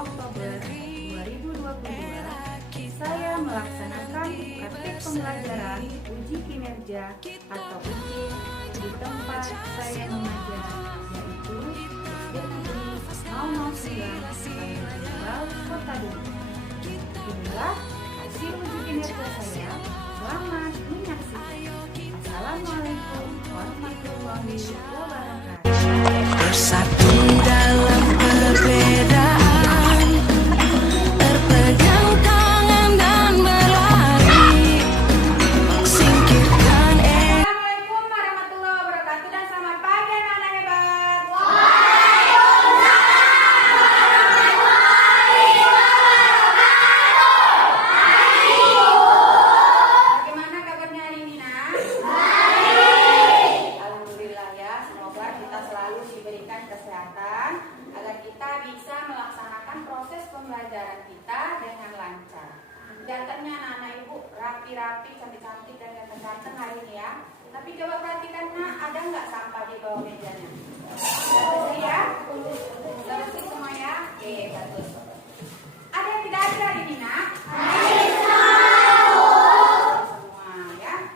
Oktober 2022, saya melaksanakan praktik pembelajaran uji kinerja atau uji di tempat saya mengajar, yaitu SD Negeri 009 Kota Duri. Inilah hasil uji kinerja saya. Selamat menyaksikan. Assalamualaikum warahmatullahi wabarakatuh. Bersatu dalam perbedaan, terpegang tangan dan berlari, singkirkan Assalamualaikum warahmatullahi wabarakatuh dan selamat pagi anak-anak hebat. Bagaimana kabarnya hari ini, Nak? Alhamdulillah ya, semoga kita selalu diberikan kesehatan agar kita bisa melaksanakan proses pembelajaran kita dengan lancar. Kelihatannya anak-anak ibu rapi-rapi, cantik-cantik dan ganteng-ganteng hari ini ya. Tapi coba perhatikan, Nak, ada nggak sampah di bawah mejanya? Sudah bersih ya? Sudah bersih semua ya? Oke, bagus. Ada yang tidak ada hari ini, Nak? Semua ya.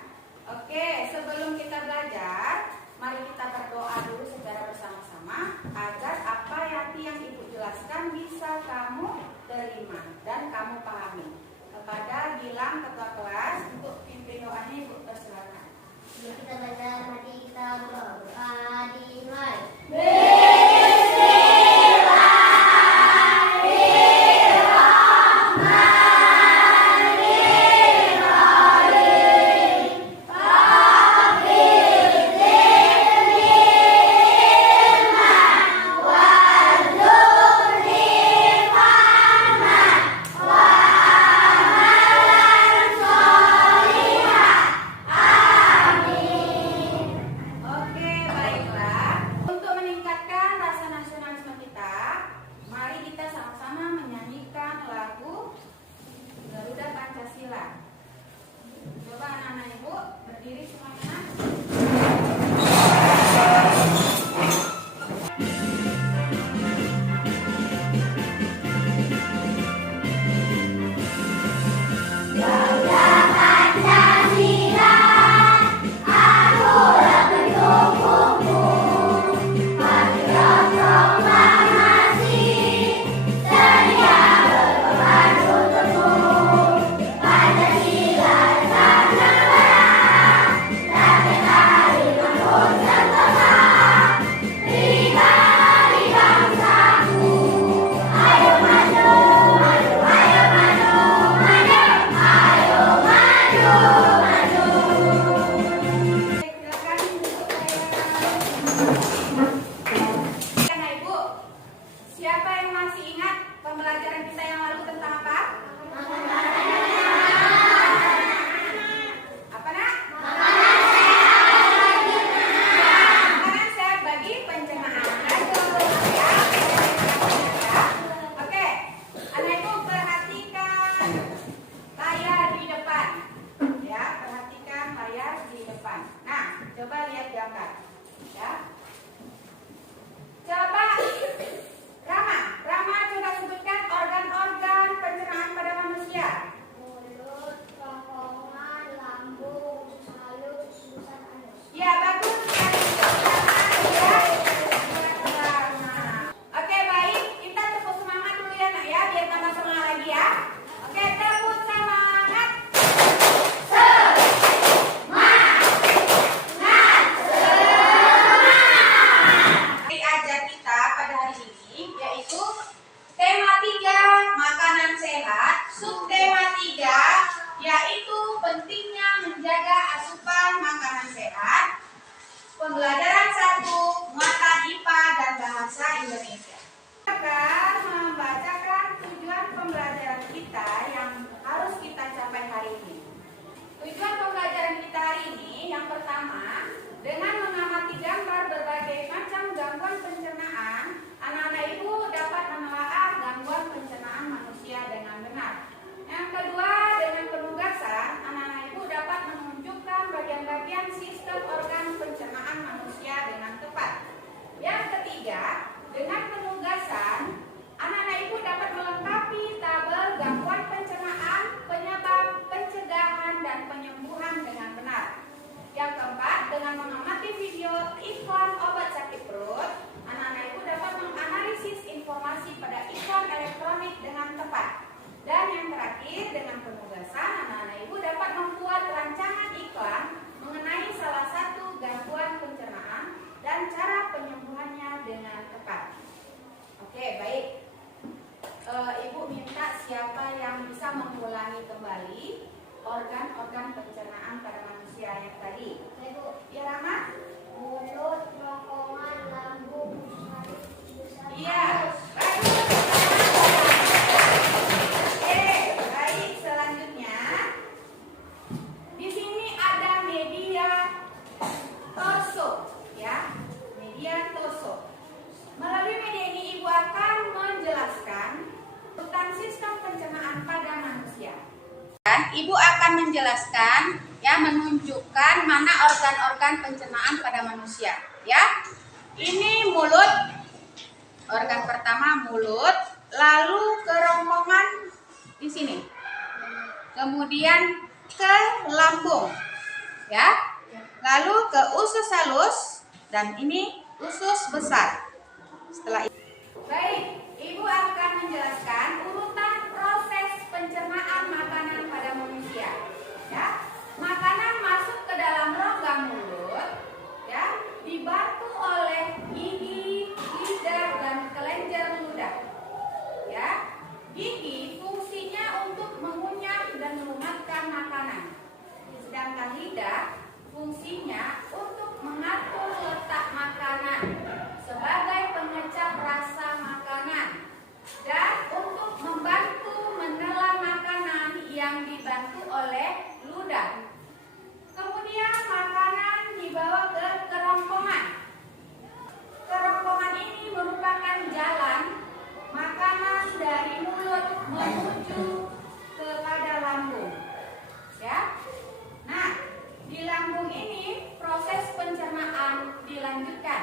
Oke, sebelum kita belajar, mari kita berdoa dulu secara bersama-sama agar apa yang ibu jelaskan bisa kamu terima dan kamu pahami. Kepada bilang ketua kelas untuk pimpin doanya, ibu persilakan. Kita belajar, mari kita berdoa dimulai. Oke, baiklah. Untuk meningkatkan rasa nasionalisme kita, mari kita sama-sama menyanyikan lagu Garuda Pancasila. Coba anak-anak ibu berdiri semuanya. Silakan untuk saya. Anak ibu, siapa yang masih ingat pembelajaran kita yang lalu tentang apa? Apa, Nak? Makanan sehat bagi pencernaan. Aduh, ya. Oke, anak ibu perhatikan layar di depan. Ya, perhatikan layar di depan. Nah, coba lihat gambar. Ya. Coba Rama coba sebutkan organ-organ pencernaan pada manusia. Mulut, kerongkongan, lambung, usus halus, ususan anus. Ya, bagus sekali. Ya. Nah. Oke, baik. Kita tepuk semangat dulu ya, Nak ya, biar tambah semangat lagi ya. Oke, tepuk semangat. iklan obat sakit perut, anak-anak ibu dapat menganalisis informasi pada iklan elektronik dengan tepat. Dan yang terakhir, dengan penugasan, anak-anak ibu dapat membuat rancangan iklan mengenai salah satu gangguan pencernaan dan cara penyembuhannya dengan tepat. Oke, baik. Ibu minta siapa yang bisa mengulangi kembali organ-organ pencernaan pada manusia yang tadi. Ibu, ya Rama? Mulut, kerongkongan, lambung, Iya. Baik. Oke, baik. Selanjutnya, di sini ada media torso, ya, media torso. Melalui media ini ibu akan menjelaskan tentang sistem pencernaan pada manusia. Ibu akan menjelaskan, ya, menunjukkan mana organ-organ pencernaan pada manusia, ya. Ini mulut, organ pertama mulut, lalu kerongkongan di sini, kemudian ke lambung, ya, lalu ke usus halus, dan ini usus besar. Setelah itu, baik, ibu akan menjelaskan urutan proses pencernaan makanan pada manusia. Ya, makanan masuk ke dalam rongga mulut, ya, dibantu oleh gigi, lidah, dan kelenjar ludah. Ya, gigi fungsinya untuk mengunyah dan melumatkan makanan, sedangkan lidah fungsinya untuk mengatur letak makanan sebagai pengecap rasa makanan dan untuk membantu menelan makanan yang dibantu oleh ludah. Kemudian makanan dibawa ke kerongkongan. Kerongkongan ini merupakan jalan makanan dari mulut menuju kepada lambung. Ya. Nah, di lambung ini proses pencernaan dilanjutkan.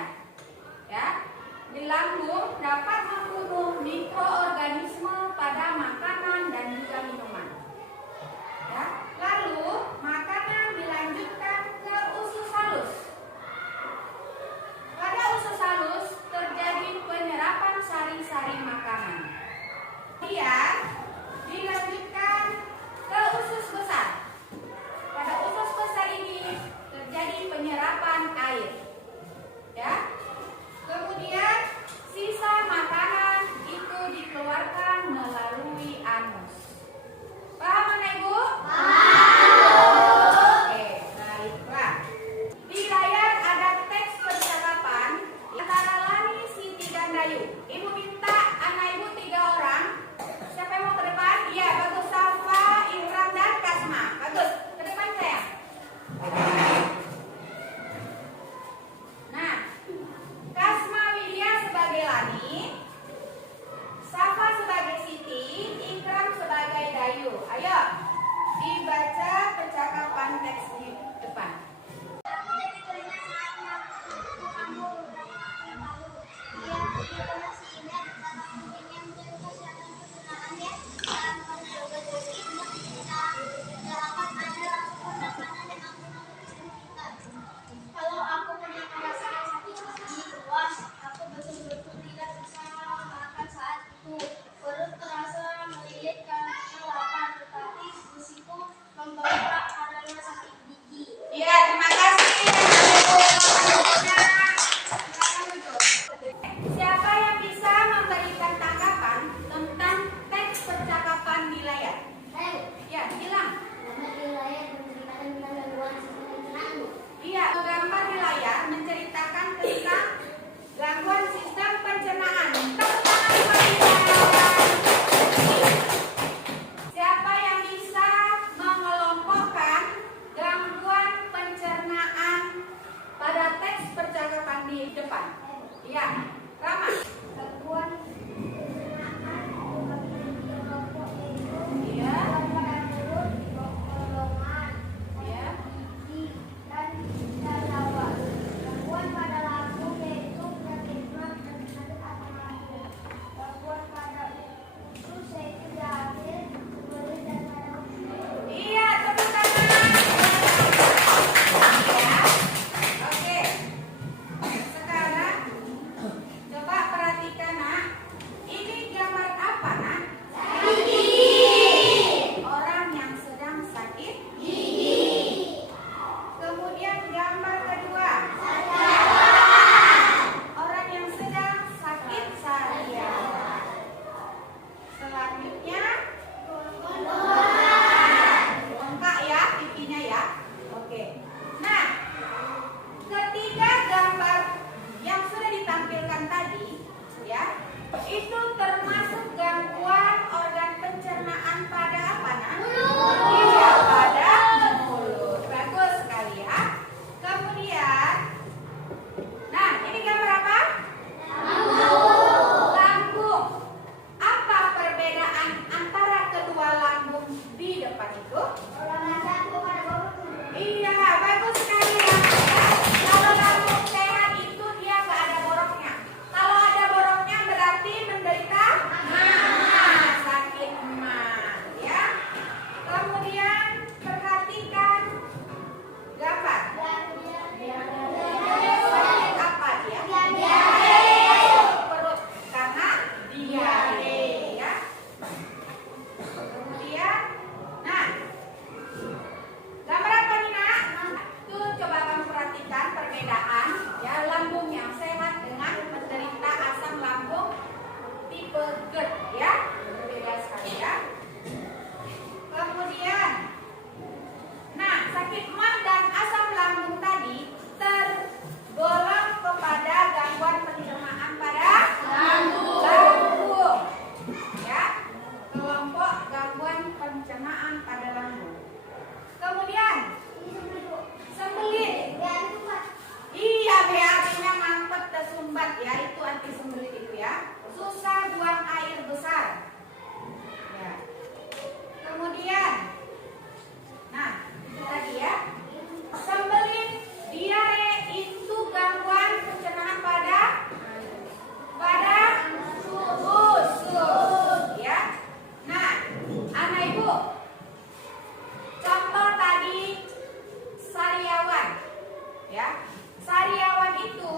Sariawan itu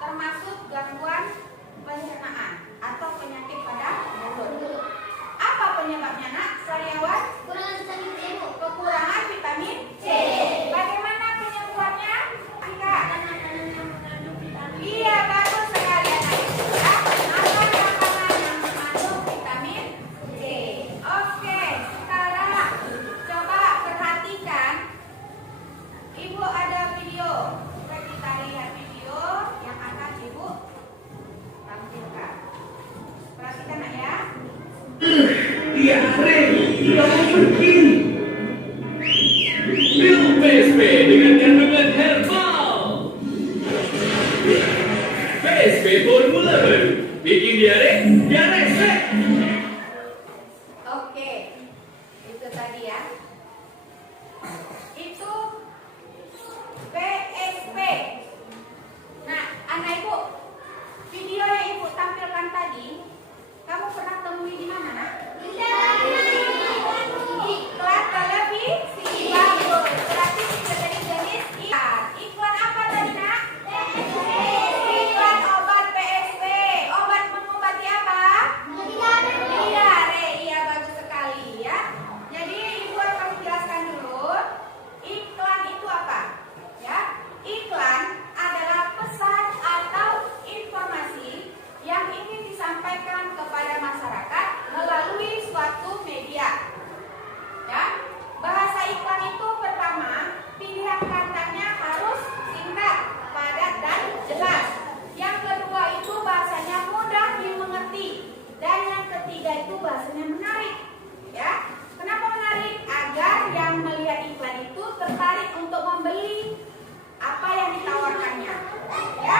termasuk gangguan pencernaan atau penyakit pada mulut. Apa penyebabnya nak? Sariawan? Kurang vitamin C, Bu. Kekurangan vitamin C. Bagaimana penyembuhannya? Ika? Makanan yang mengandung vitamin C. Iya, bagus sekali anak ibu ya. Makan makanan yang mengandung vitamin C. Oke, sekarang coba perhatikan. Ibu ada video. Coba kita lihat video yang akan ibu tampilkan. Perhatikan nak ya. Diare, kamu pergi. Pil PSP dengan kandungan herbal. PSP formula baru, bikin diare sek. Oke, itu tadi ya. Itu PSP. Nah, anak ibu, video yang ibu tampilkan tadi, kamu pernah temui di mana, nak? Iklan televisi. Bagus. Berarti bisa jadi jenis iklan. Iklan apa tadi, nak? Iklan obat PSP. Obat mengobati apa? Diare. Iya, bagus sekali ya. Jadi ibu akan menjelaskan dulu. Iklan itu apa? Ya, iklan adalah pesan atau informasi yang ingin disampaikan kepada masyarakat melalui suatu media. Ya, bahasa iklan itu pertama, pilihan katanya harus singkat, padat dan jelas. Yang kedua itu bahasanya mudah dimengerti, dan yang ketiga itu bahasanya menarik. Ya, kenapa menarik? Agar yang melihat iklan itu tertarik untuk membeli apa yang ditawarkannya. Ya,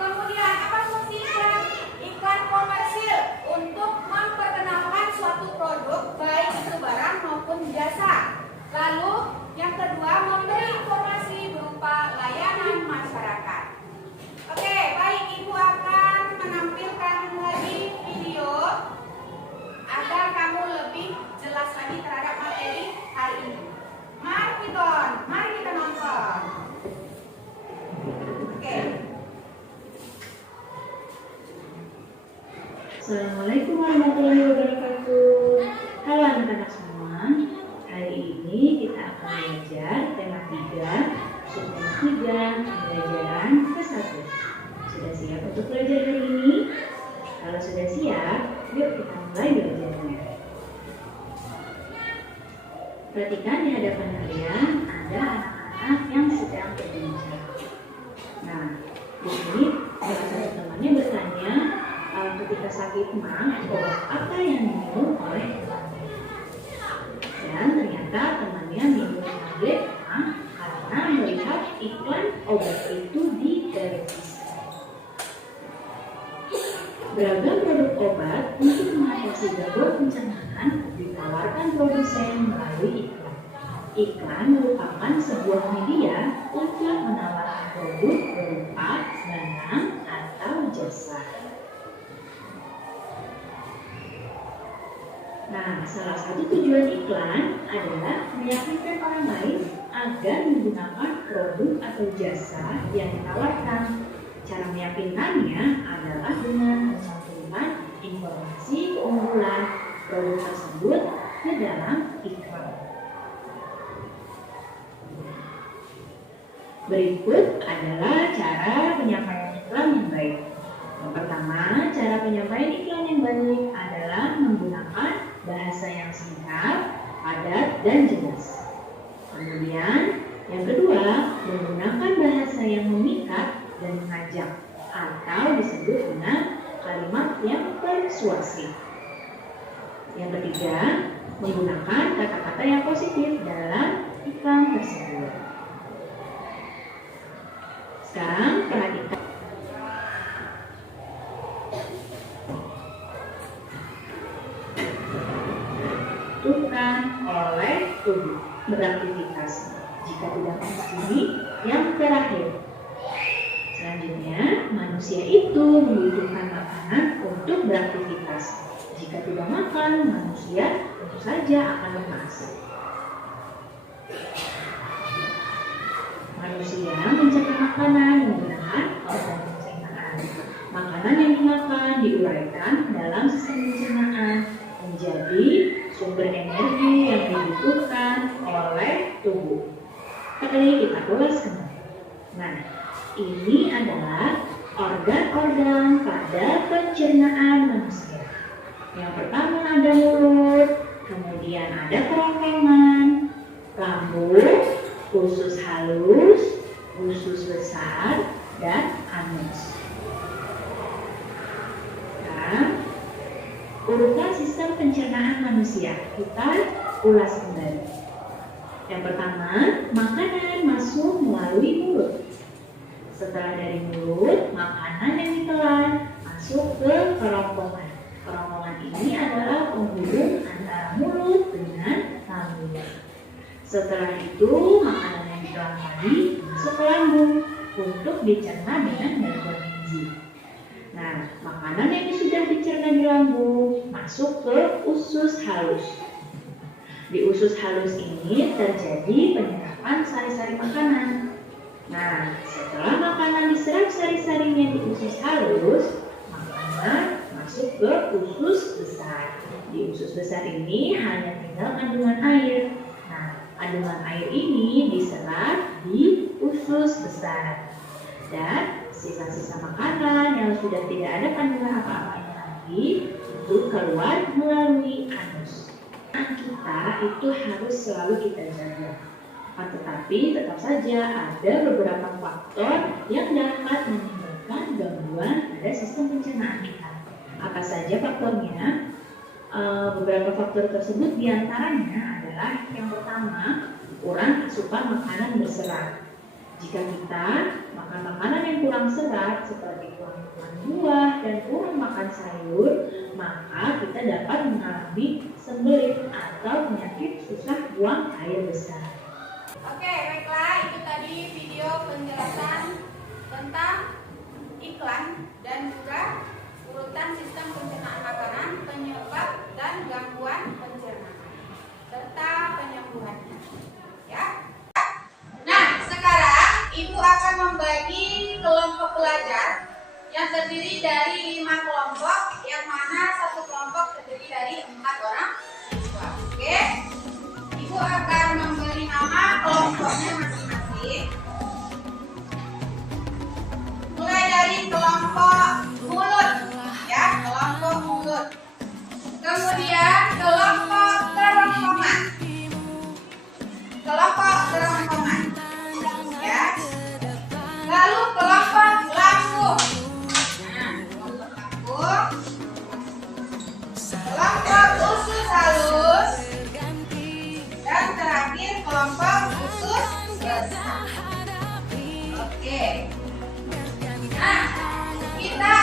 kemudian apa fungsi iklan? Iklan komersil untuk memperkenalkan suatu produk, baik itu barang maupun jasa. Lalu yang kedua, memberi informasi berupa layanan masyarakat. Oke, baik, ibu akan menampilkan lagi video agar kamu lebih jelas lagi terhadap materi hari ini. Mari kita nonton. Oke. Assalamualaikum warahmatullahi wabarakatuh. Halo anak-anak semua. Hari ini kita akan belajar tema 3, subtema 3, pembelajaran ke-1. Sudah siap untuk belajar hari ini? Kalau sudah siap, yuk kita mulai belajarnya. Perhatikan di hadapan kalian ada anak-anak yang sedang berbincang. Nah, di sini salah satu temannya bertanya, ketika sakit mah, obat apa yang diminum oleh temannya? Dan ternyata temannya minum tablet mah karena melihat iklan obat itu di televisi. Beragam produk obat untuk mengatasi gangguan pencernaan ditawarkan produsen melalui iklan. Iklan merupakan sebuah media untuk menawarkan produk berupa barang atau jasa. Nah, salah satu tujuan iklan adalah meyakinkan orang lain agar menggunakan produk atau jasa yang ditawarkan. Cara meyakinkannya adalah dengan mencantumkan informasi keunggulan produk tersebut ke dalam iklan. Berikut adalah cara penyampaian iklan yang baik. Yang pertama, cara penyampaian iklan yang baik adalah menggunakan bahasa yang singkat, padat, dan jelas. Kemudian, yang kedua, menggunakan bahasa yang memikat dan mengajak, atau disebut dengan kalimat yang persuasif. Yang ketiga, menggunakan kata-kata yang positif dalam iklan tersebut. Sekarang perhatikan. Bukan oleh tubuh beraktivitas. Jika tidak memenuhi yang terakhir. Selanjutnya, manusia itu membutuhkan makanan untuk beraktivitas. Jika tidak makan, manusia tentu saja akan lemas. Manusia mencari makanan makanan menggunakan organ pencernaan. Makanan yang dimakan diuraikan dalam sistem pencernaan menjadi sumber energi yang dibutuhkan oleh tubuh. Kali kita ulas kembali. Nah, ini adalah organ-organ pada pencernaan manusia. Yang pertama ada mulut, kemudian ada kerongkongan, lambung, usus halus, usus besar, dan anus. Nah, urutan sistem pencernaan manusia kita ulas kembali. Yang pertama, makanan masuk melalui mulut. Setelah dari mulut, makanan yang ditelan masuk ke kerongkongan. Kerongkongan ini adalah penghubung antara mulut dengan lambung. Setelah itu, makanan yang ditelan tadi masuk ke lambung untuk dicerna dengan gangguan enzim. Nah, makanan yang sudah dicerna di lambung masuk ke usus halus. Di usus halus ini terjadi penyerapan sari-sari makanan. Nah, setelah makanan diserap sari-sarinya di usus halus, makanan masuk ke usus besar. Di usus besar ini hanya tinggal kandungan air. Nah, kandungan air ini diserap di usus besar. Dan sisa-sisa makanan yang sudah tidak ada kandungan apa-apanya lagi itu keluar melalui anus. Kita itu harus selalu kita jaga. Tetapi tetap saja ada beberapa faktor yang dapat menimbulkan gangguan pada sistem pencernaan kita. Apa saja faktornya? Beberapa faktor tersebut diantaranya adalah yang pertama, kurang asupan makanan berserat. Jika kita makan makanan yang kurang serat seperti kurang makan buah dan kurang makan sayur, maka kita dapat mengalami sembelit atau penyakit susah buang air besar. Oke, baiklah, itu tadi video penjelasan tentang iklan dan juga urutan sistem pencernaan makanan, penyebab dan gangguan pencernaan serta penyembuhannya. Ya. Nah, sekarang Ibu akan membagi kelompok belajar yang terdiri dari 5 kelompok, yang mana satu kelompok terdiri dari 4 orang siswa. Oke? Ibu akan memberi nama kelompoknya masing-masing. Mulai dari kelompok mulut, ya, kelompok mulut. Kemudian kelompok kerongkongan. Kelompok kerongkongan. Ya. Lalu kelompok lambung. Nah, kelompok lambung. Kelompok usus halus. Dan terakhir kelompok usus besar. Oke. Nah, kita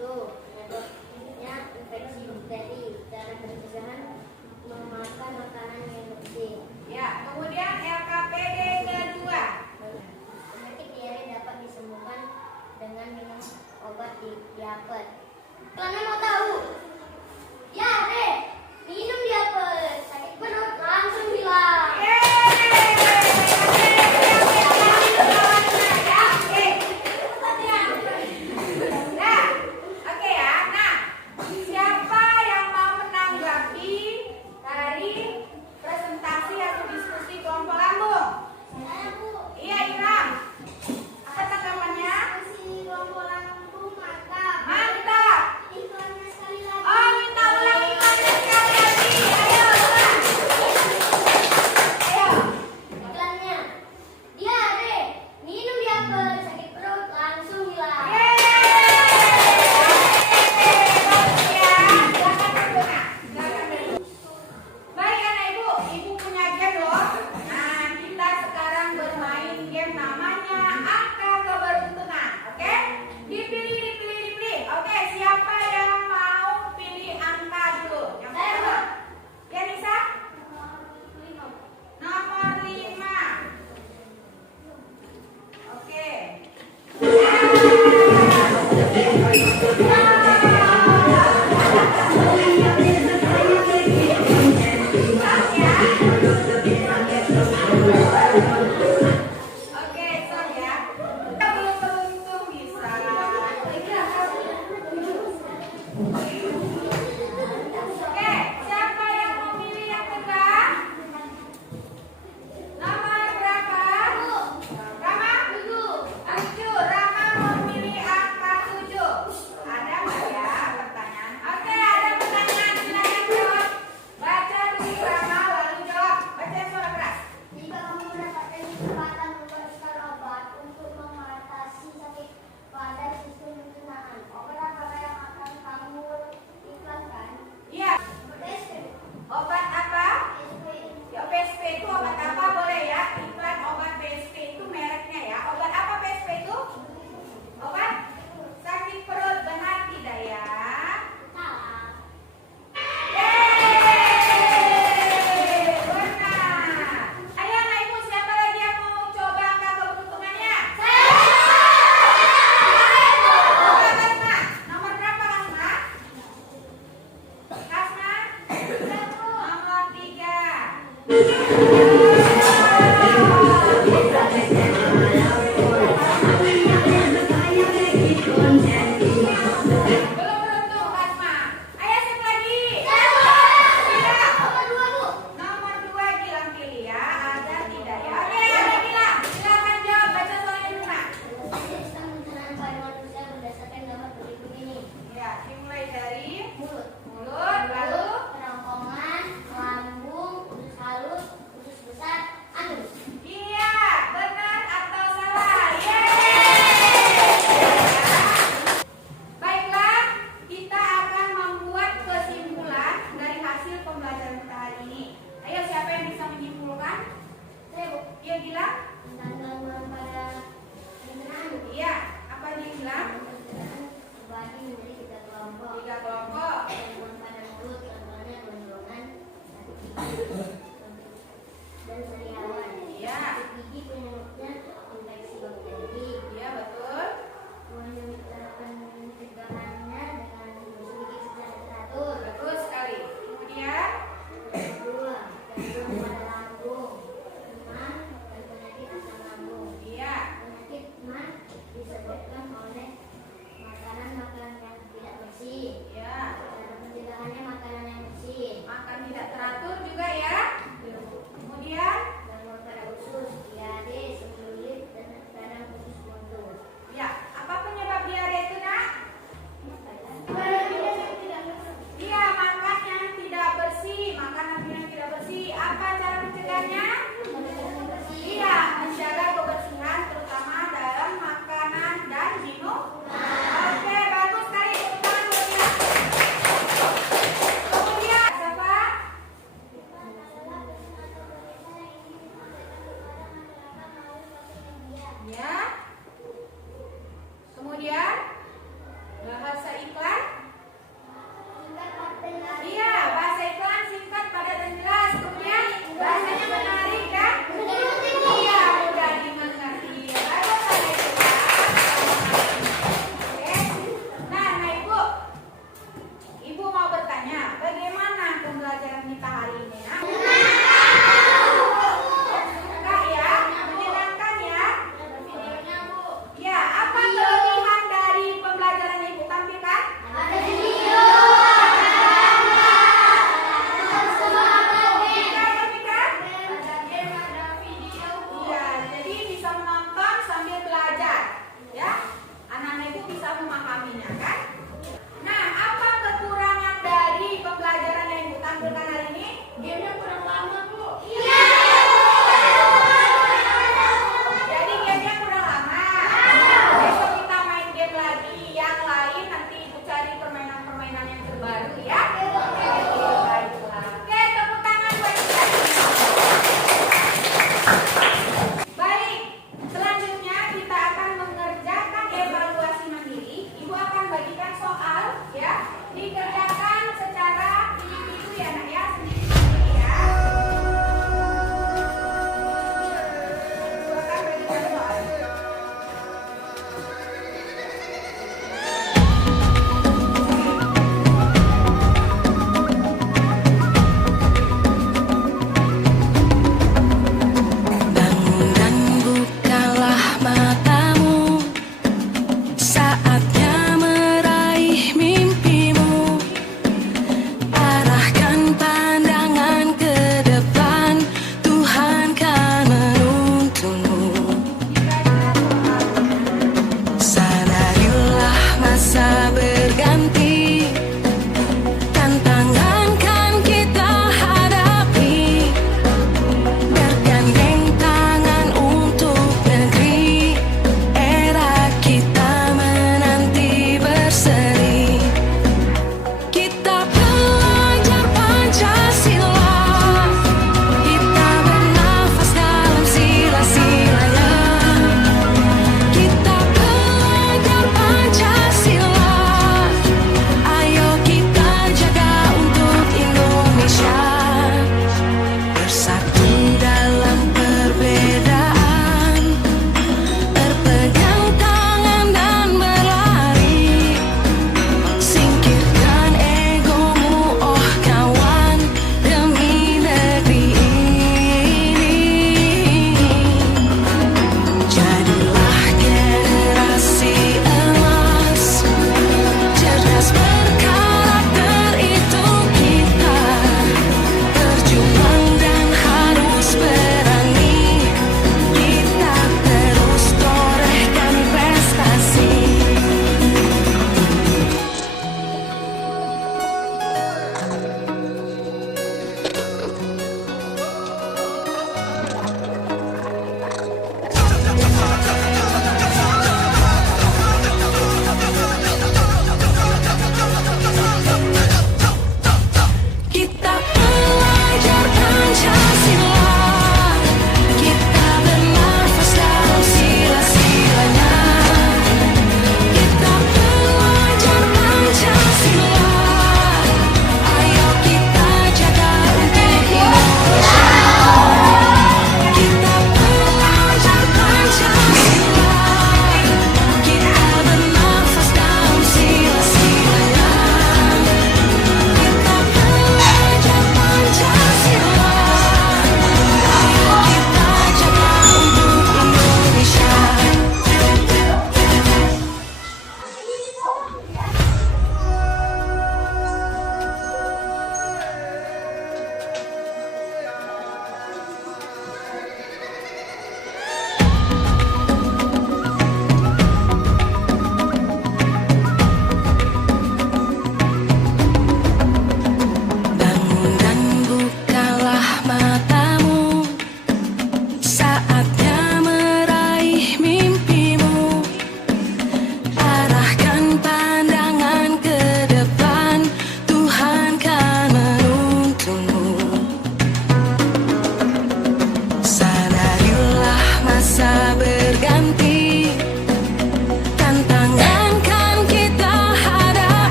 Metodenya infeksi bakteri. Cara pencegahan memakan makanan yang bersih. Ya, kemudian LKPD kedua. Penyakit diare dapat disembuhkan dengan minum obat diapet. Kalian mau tahu? Diare, minum diapet, sakit perut langsung hilang. Oke,